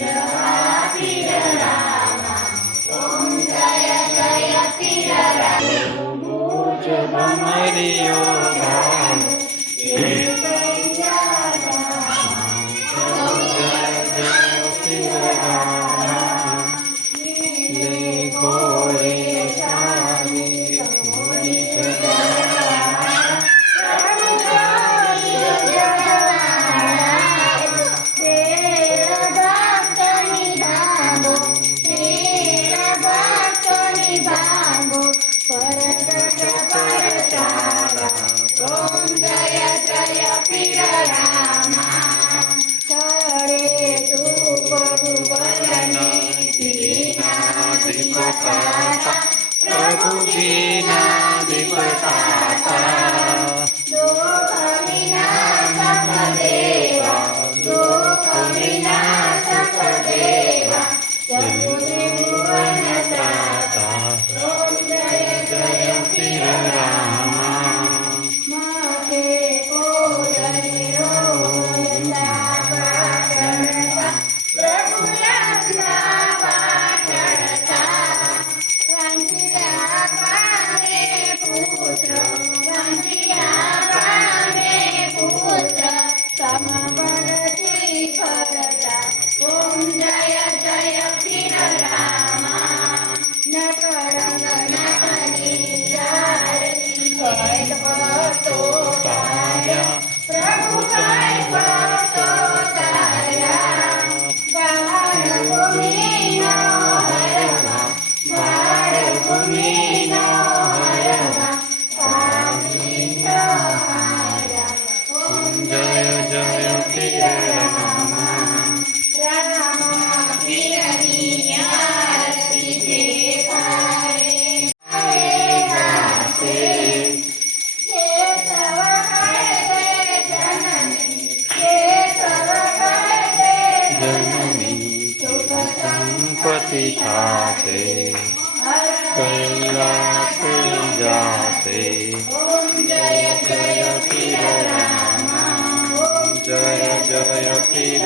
Yeah. ಪ್ರಭುವಿನಾಧಿಪತಾ जननी पतिथासे कैलासे जासे जय पिरा जय जय पिर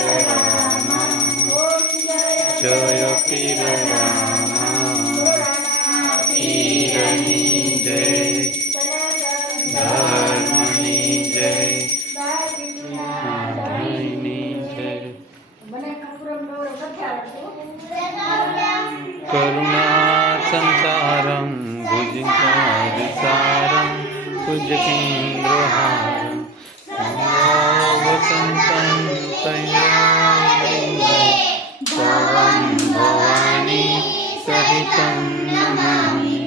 जय पिरीरी करुणा संसारं भुजिकारसारं भुजकेन्द्रहारं वसन्तं भवानी सहितं नमामि।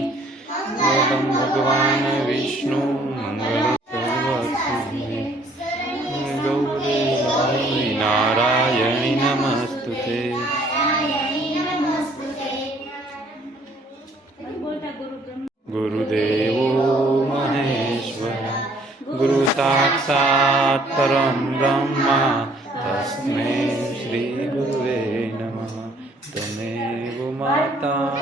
भगवान् विष्णु मङ्गलसर्वस्मि गौरे नारायणि नमस्तु ते। साक्षात् परं ब्रह्म। तस्मै श्रीगुरुवे नमः। तमे माता।